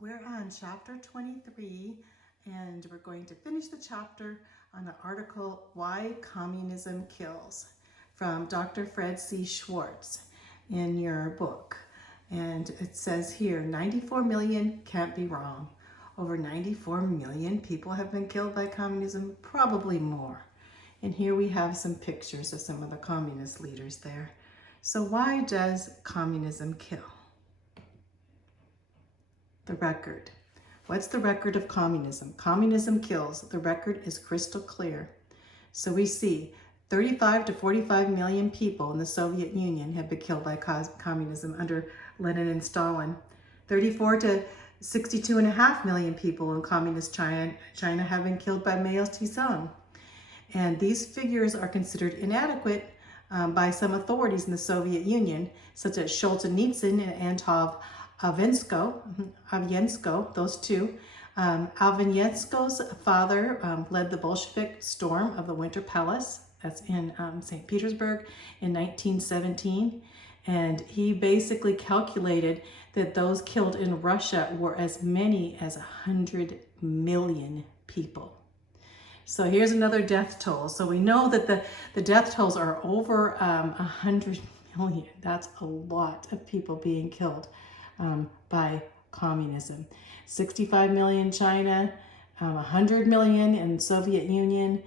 We're on chapter 23, and we're going to finish the chapter on the article, Why Communism Kills, from Dr. Fred C. Schwartz in your book. And it says here, 94 million can't be wrong. Over 94 million people have been killed by communism, probably more. And here we have some pictures of some of the communist leaders there. So why does communism kill? The record. What's the record of communism? Communism kills. The record is crystal clear. So we see 35 to 45 million people in the Soviet Union have been killed by communism under Lenin and Stalin. 34 to 62.5 million people in communist China have been killed by Mao Zedong. And these figures are considered inadequate by some authorities in the Soviet Union, such as Solzhenitsyn and Antov Avyensko, those two. Avyensko's father led the Bolshevik storm of the Winter Palace, that's in St. Petersburg, in 1917. And he basically calculated that those killed in Russia were as many as 100 million people. So here's another death toll. So we know that the death tolls are over 100 million. That's a lot of people being killed by communism. 65 million China, 100 million in Soviet Union,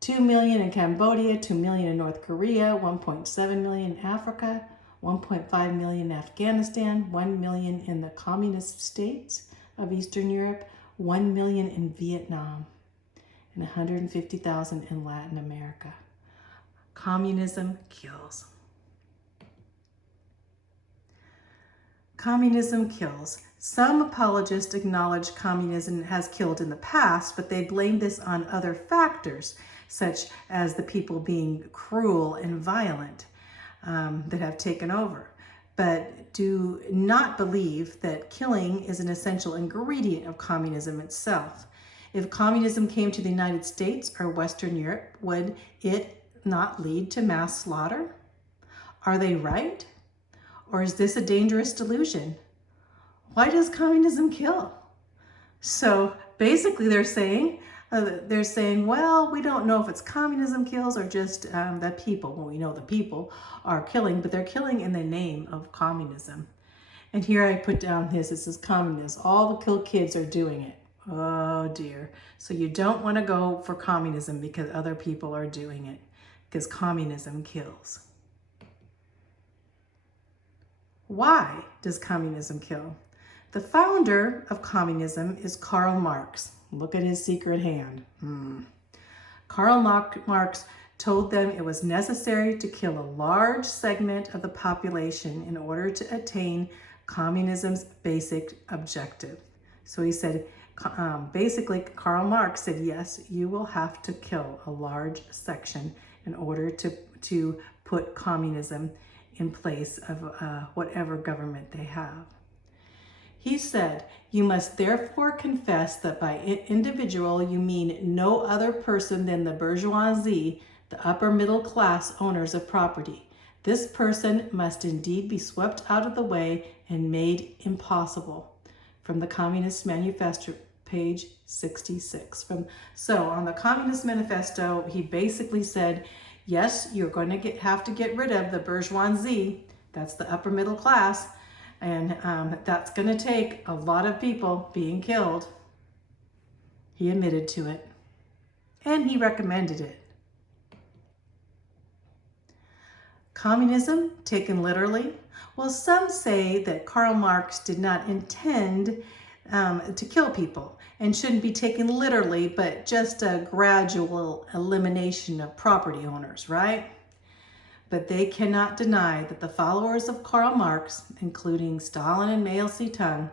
2 million in Cambodia, 2 million in North Korea, 1.7 million in Africa, 1.5 million in Afghanistan, 1 million in the communist states of Eastern Europe, 1 million in Vietnam, and 150,000 in Latin America. Communism kills. Communism kills. Some apologists acknowledge communism has killed in the past, but they blame this on other factors, such as the people being cruel and violent that have taken over, but do not believe that killing is an essential ingredient of communism itself. If communism came to the United States or Western Europe, would it not lead to mass slaughter? Are they right? Or is this a dangerous delusion? Why does communism kill? So basically they're saying, well, we don't know if it's communism kills or just the people. Well, we know the people are killing, but they're killing in the name of communism. And here I put down this, it says communism. All the kill kids are doing it. Oh dear. So you don't want to go for communism because other people are doing it, because communism kills. Why does communism kill? The founder of communism is Karl Marx. Look at his secret hand. Karl Marx told them it was necessary to kill a large segment of the population in order to attain communism's basic objective. So he said, basically, Karl Marx said, yes, you will have to kill a large section in order to put communism in place of whatever government they have. He said, you must therefore confess that by individual you mean no other person than the bourgeoisie, the upper middle class owners of property. This person must indeed be swept out of the way and made impossible. From the Communist Manifesto, page 66. So on the Communist Manifesto, he basically said, yes, you're going to have to get rid of the bourgeoisie, that's the upper middle class, and that's going to take a lot of people being killed. He admitted to it, and he recommended it. Communism, taken literally? Well, some say that Karl Marx did not intend to kill people and shouldn't be taken literally, but just a gradual elimination of property owners, right? But they cannot deny that the followers of Karl Marx, including Stalin and Mao Zedong,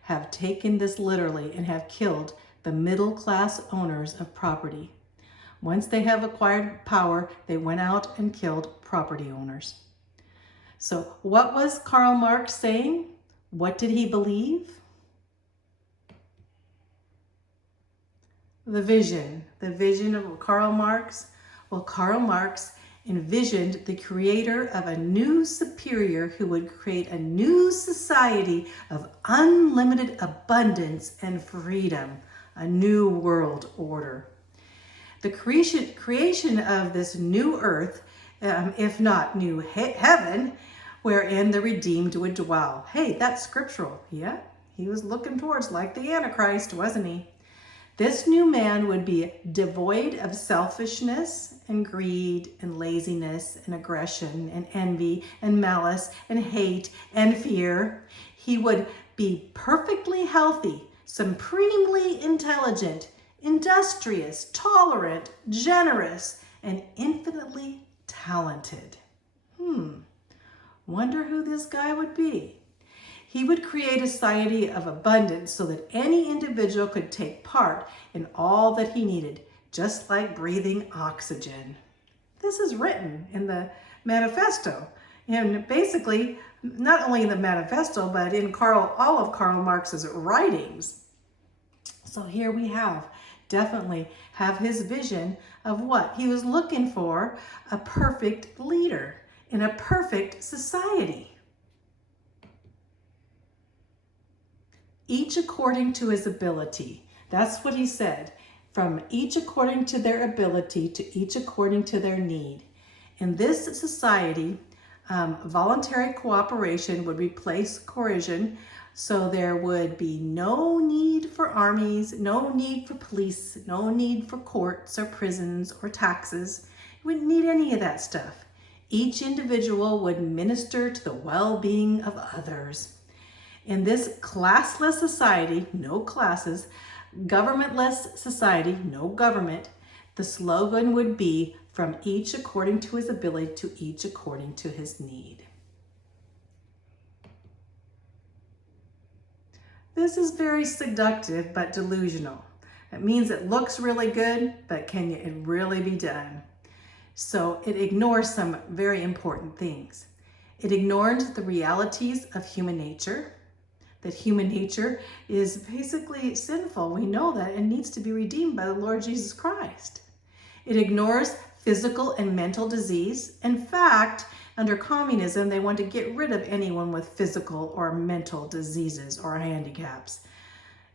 have taken this literally and have killed the middle class owners of property. Once they have acquired power, they went out and killed property owners. So what was Karl Marx saying? What did he believe? The vision of Karl Marx. Well, Karl Marx envisioned the creator of a new superior who would create a new society of unlimited abundance and freedom, a new world order. The creation of this new earth, if not new heaven, wherein the redeemed would dwell. Hey, that's scriptural. Yeah, he was looking towards like the Antichrist, wasn't he? This new man would be devoid of selfishness and greed and laziness and aggression and envy and malice and hate and fear. He would be perfectly healthy, supremely intelligent, industrious, tolerant, generous, and infinitely talented. Wonder who this guy would be. He would create a society of abundance so that any individual could take part in all that he needed, just like breathing oxygen. This is written in the manifesto. And basically, not only in the manifesto, but in all of Karl Marx's writings. So here we definitely have his vision of what he was looking for: a perfect leader in a perfect society. Each according to his ability. That's what he said. From each according to their ability to each according to their need. In this society, voluntary cooperation would replace coercion, so there would be no need for armies, no need for police, no need for courts or prisons or taxes. You wouldn't need any of that stuff. Each individual would minister to the well-being of others. In this classless society, no classes, governmentless society, no government, the slogan would be from each according to his ability to each according to his need. This is very seductive but delusional. It means it looks really good, but can it really be done? So it ignores some very important things. It ignores the realities of human nature, that human nature is basically sinful. We know that and needs to be redeemed by the Lord Jesus Christ. It ignores physical and mental disease. In fact, under communism, they want to get rid of anyone with physical or mental diseases or handicaps.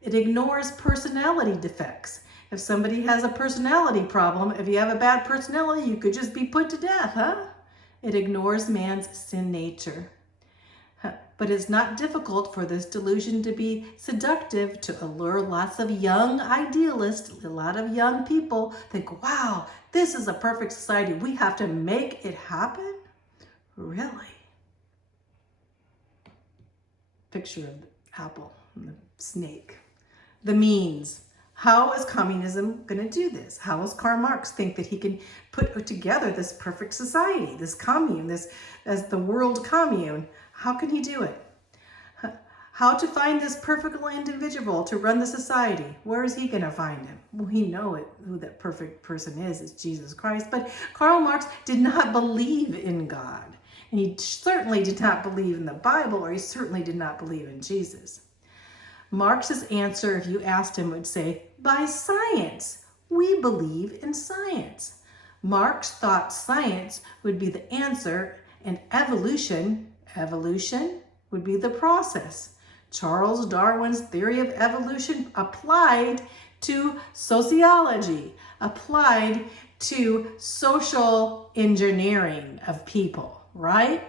It ignores personality defects. If somebody has a personality problem, if you have a bad personality, you could just be put to death, huh? It ignores man's sin nature. But it's not difficult for this delusion to be seductive, to allure lots of young idealists. A lot of young people think, wow, this is a perfect society. We have to make it happen? Really? Picture of the apple and the snake. The means. How is communism going to do this? How does Karl Marx think that he can put together this perfect society, this commune, this as the world commune? How can he do it? How to find this perfect individual to run the society? Where is he going to find him? We know who that perfect person is. It's Jesus Christ. But Karl Marx did not believe in God. And he certainly did not believe in the Bible, or he certainly did not believe in Jesus. Marx's answer, if you asked him, would say, by science. We believe in science. Marx thought science would be the answer, and evolution would be the process. Charles Darwin's theory of evolution applied to sociology, applied to social engineering of people, right?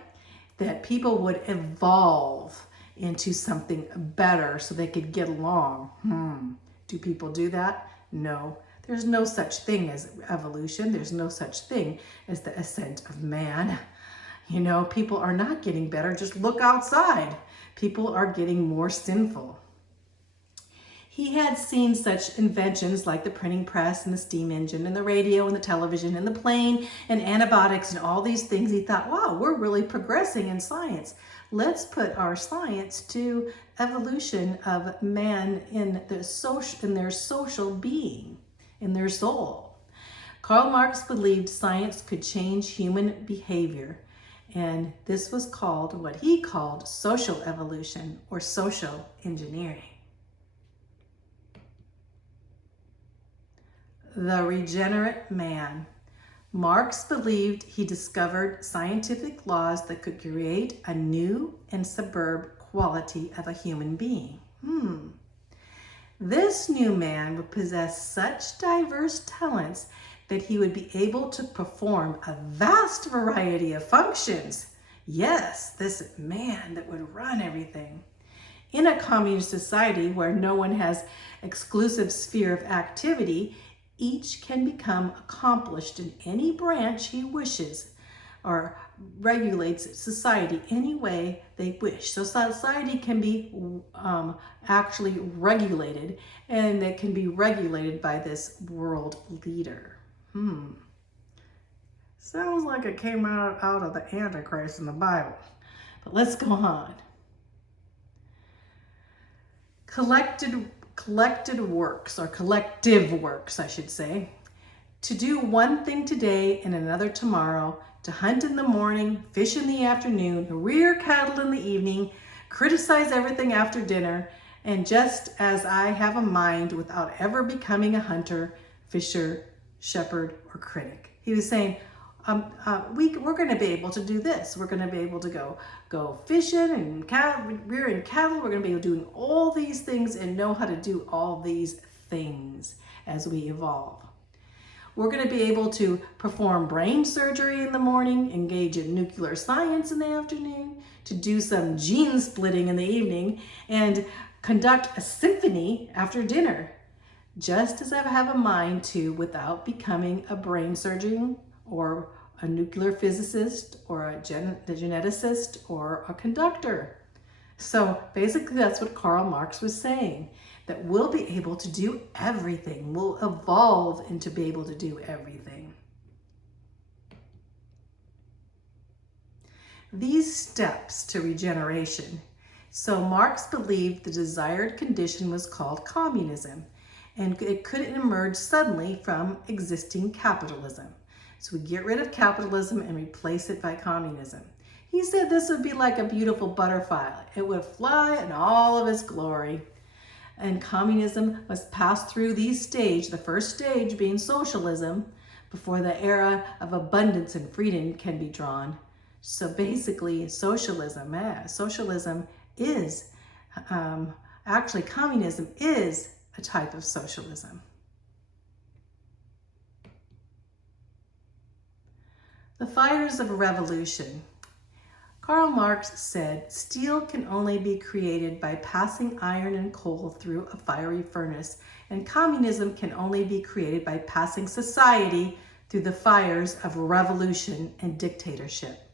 That people would evolve into something better so they could get along. Do people do that? No. There's no such thing as evolution. There's no such thing as the ascent of man. You know, people are not getting better. Just look outside. People are getting more sinful. He had seen such inventions like the printing press and the steam engine and the radio and the television and the plane and antibiotics and all these things. He thought, wow, we're really progressing in science. Let's put our science to evolution of man in their social being, in their soul. Karl Marx believed science could change human behavior. And this was called what he called social evolution or social engineering. The regenerate man. Marx believed he discovered scientific laws that could create a new and superb quality of a human being. This new man would possess such diverse talents that he would be able to perform a vast variety of functions. Yes, this man that would run everything. In a communist society where no one has exclusive sphere of activity, each can become accomplished in any branch he wishes, or regulates society any way they wish. So society can be actually regulated, and it can be regulated by this world leader. Sounds like it came out of the Antichrist in the Bible. But let's go on. Collected works, or collective works, I should say. To do one thing today and another tomorrow, to hunt in the morning, fish in the afternoon, rear cattle in the evening, criticize everything after dinner, and just as I have a mind without ever becoming a hunter, fisher, shepherd, or critic. He was saying, we're going to be able to do this. We're going to be able to go fishing and rearing cattle. We're going to be able to do all these things and know how to do all these things as we evolve. We're going to be able to perform brain surgery in the morning, engage in nuclear science in the afternoon, to do some gene splitting in the evening, and conduct a symphony after dinner. Just as I have a mind to without becoming a brain surgeon or a nuclear physicist or a geneticist or a conductor. So basically that's what Karl Marx was saying, that we'll be able to do everything. We'll evolve into be able to do everything. These steps to regeneration. So Marx believed the desired condition was called communism, and it couldn't emerge suddenly from existing capitalism. So we get rid of capitalism and replace it by communism. He said this would be like a beautiful butterfly. It would fly in all of its glory. And communism must pass through these stages, the first stage being socialism, before the era of abundance and freedom can be drawn. So basically socialism is, actually communism is a type of socialism. The fires of a revolution. Karl Marx said, steel can only be created by passing iron and coal through a fiery furnace, and communism can only be created by passing society through the fires of revolution and dictatorship.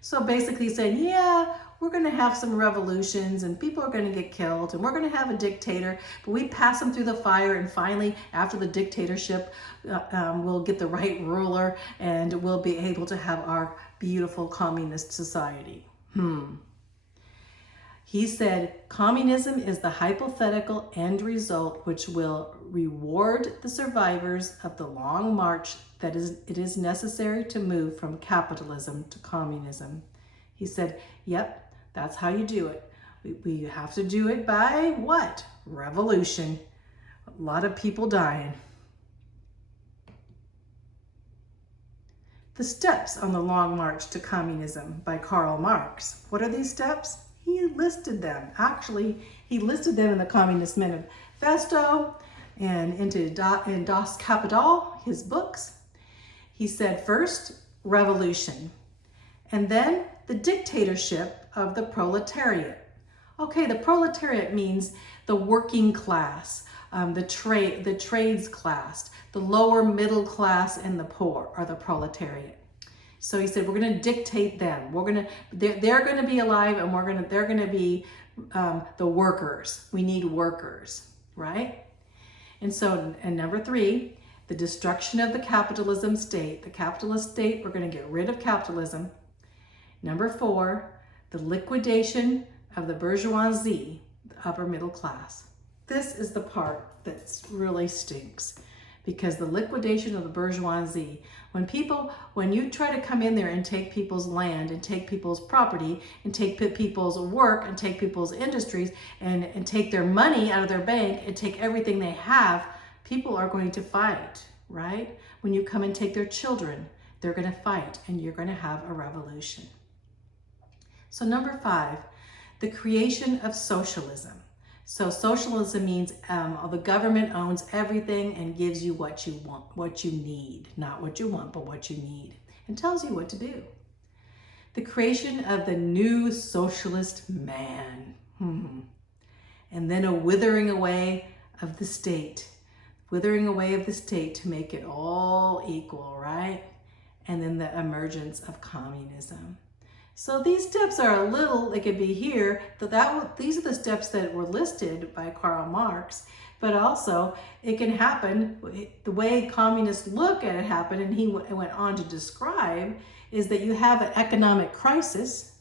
So basically saying, yeah, we're going to have some revolutions and people are going to get killed and we're going to have a dictator, but we pass them through the fire, and finally after the dictatorship we'll get the right ruler and we'll be able to have our beautiful communist society. He said, communism is the hypothetical end result which will reward the survivors of the long march that it is necessary to move from capitalism to communism. He said, yep, that's how you do it. We have to do it by what? Revolution. A lot of people dying. The steps on the long march to communism by Karl Marx. What are these steps? He listed them. Actually, he listed them in the Communist Manifesto and in Das Kapital, his books. He said first, revolution, and then the dictatorship of the proletariat. Okay, the proletariat means the working class, the trades class, the lower middle class, and the poor are the proletariat. So he said, we're going to dictate them. They're going to be alive, and they're going to be the workers. We need workers, right? And so, and number 3, the destruction of the capitalism state. The capitalist state, we're going to get rid of capitalism. Number 4, the liquidation of the bourgeoisie, the upper middle class. This is the part that really stinks, because the liquidation of the bourgeoisie, when you try to come in there and take people's land and take people's property and take people's work and take people's industries and take their money out of their bank and take everything they have, people are going to fight, right? When you come and take their children, they're going to fight, and you're going to have a revolution. So number 5, the creation of socialism. So socialism means the government owns everything and gives you what you want, what you need. Not what you want, but what you need, and tells you what to do. The creation of the new socialist man. And then a withering away of the state. Withering away of the state to make it all equal, right? And then the emergence of communism. So these steps are a little, they could be here, these are the steps that were listed by Karl Marx, but also it can happen, the way communists look at it happen, and he went on to describe, is that you have an economic crisis,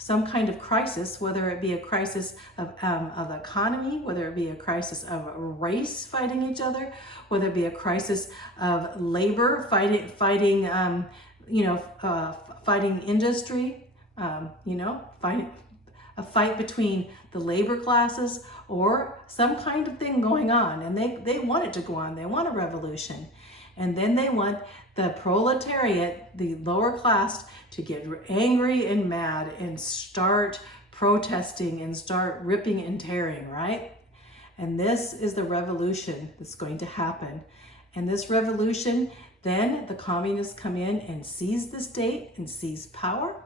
some kind of crisis, whether it be a crisis of economy, whether it be a crisis of race fighting each other, whether it be a crisis of labor fighting industry, a fight between the labor classes, or some kind of thing going on. And they want it to go on. They want a revolution. And then they want the proletariat, the lower class, to get angry and mad and start protesting and start ripping and tearing, right? And this is the revolution that's going to happen. And this revolution, then the communists come in and seize the state and seize power.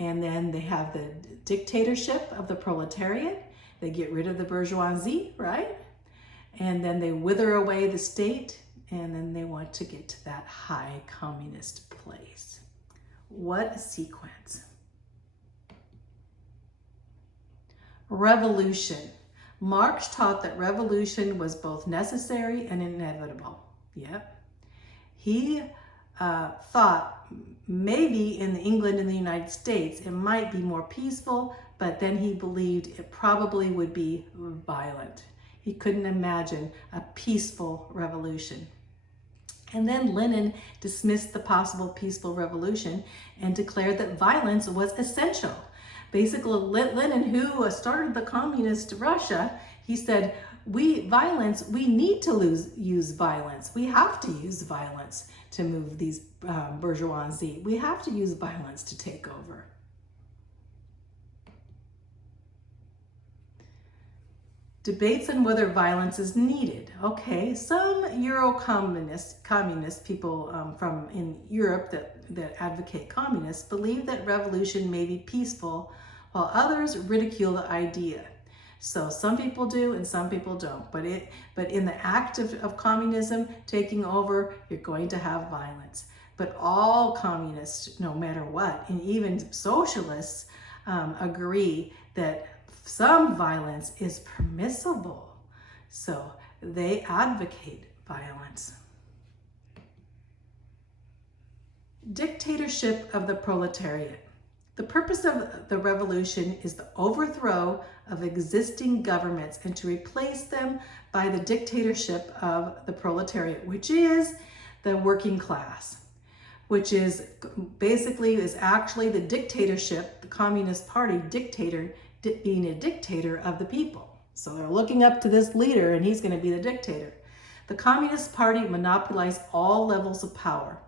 And then they have the dictatorship of the proletariat. They get rid of the bourgeoisie, right? And then they wither away the state, and then they want to get to that high communist place. What a sequence. Revolution. Marx taught that revolution was both necessary and inevitable. Yep. He thought maybe in England and the United States it might be more peaceful, but then he believed it probably would be violent. He couldn't imagine a peaceful revolution. And then Lenin dismissed the possible peaceful revolution and declared that violence was essential. Basically, Lenin, who started the communist Russia, he said, we need to use violence. We have to use violence to move these bourgeoisie. We have to use violence to take over. Debates on whether violence is needed. Okay, some communist people from in Europe that advocate communists believe that revolution may be peaceful, while others ridicule the idea. So some people do and some people don't. But in the act of communism taking over, you're going to have violence. But all communists, no matter what, and even socialists, agree that some violence is permissible. So they advocate violence. Dictatorship of the proletariat. The purpose of the revolution is the overthrow of existing governments and to replace them by the dictatorship of the proletariat, which is the working class, which is basically is actually the dictatorship, the Communist Party dictator being a dictator of the people. So they're looking up to this leader and he's going to be the dictator. The Communist Party monopolized all levels of power.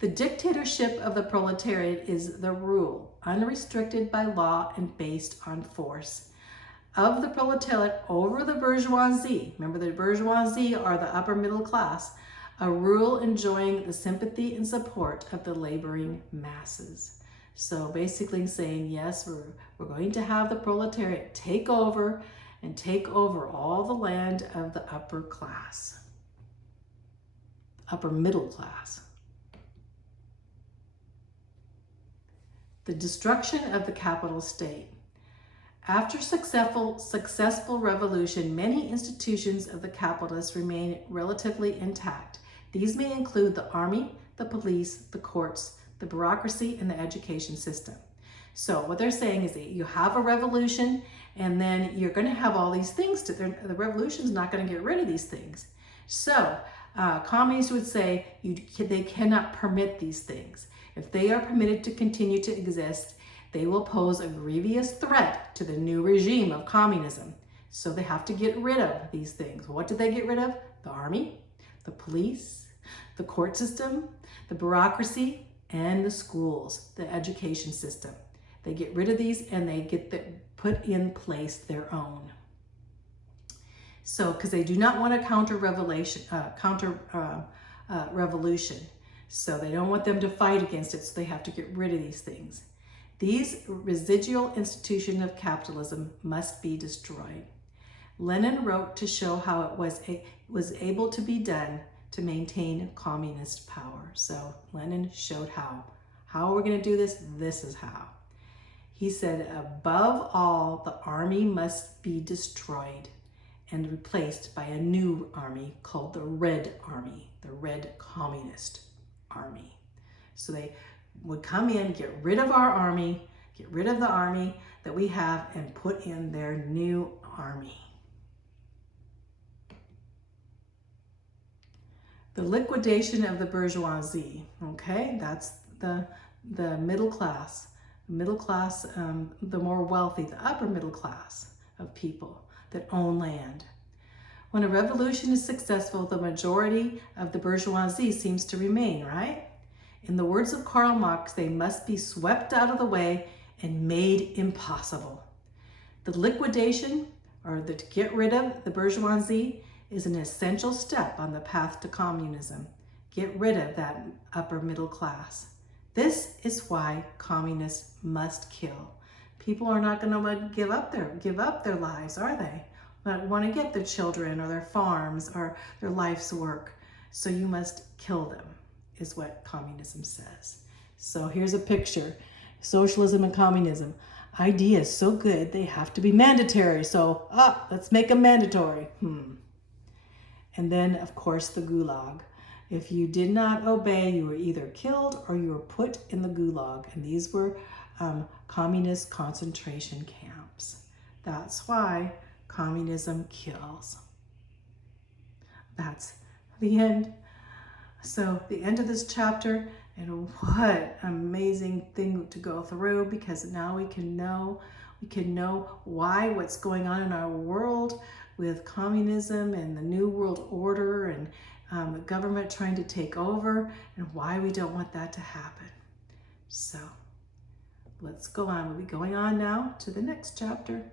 The dictatorship of the proletariat is the rule, unrestricted by law and based on force, of the proletariat over the bourgeoisie. Remember, the bourgeoisie are the upper middle class, a rule enjoying the sympathy and support of the laboring masses. So basically saying, yes, we're going to have the proletariat take over and take over all the land of the upper class, upper middle class. The destruction of the capital state. After successful revolution, many institutions of the capitalists remain relatively intact. These may include the army, the police, the courts, the bureaucracy, and the education system. So what they're saying is that you have a revolution, and then you're going to have all these things. The revolution is not going to get rid of these things. So communists would say they cannot permit these things. If they are permitted to continue to exist, they will pose a grievous threat to the new regime of communism. So they have to get rid of these things. What did they get rid of? The army, the police, the court system, the bureaucracy, and the schools, the education system. They get rid of these and they put in place their own. So, because they do not want a revolution. So they don't want them to fight against it, so they have to get rid of these things. These residual institutions of capitalism must be destroyed. Lenin wrote to show how it was able to be done to maintain communist power. So Lenin showed how. How are we going to do this? This is how. He said, above all, the army must be destroyed and replaced by a new army called the Red Army, the Red Communist Army. So they would come in, get rid of our army, get rid of the army that we have, and put in their new army. The liquidation of the bourgeoisie, okay, that's the middle class. Middle class, the more wealthy, the upper middle class of people that own land. When a revolution is successful, the majority of the bourgeoisie seems to remain, right? In the words of Karl Marx, they must be swept out of the way and made impossible. The liquidation, or to get rid of the bourgeoisie, is an essential step on the path to communism. Get rid of that upper middle class. This is why communists must kill. People are not going to give up their lives, are they? Not want to get their children or their farms or their life's work. So you must kill them, is what communism says. So here's a picture. Socialism and communism. Ideas so good they have to be mandatory. So let's make them mandatory. And then, of course, the gulag. If you did not obey, you were either killed or you were put in the gulag. And these were communist concentration camps. That's why communism kills. That's the end. So the end of this chapter, and what amazing thing to go through, because now we can know why what's going on in our world with communism and the New World Order and the government trying to take over, and why we don't want that to happen. So let's go on. We'll be going on now to the next chapter.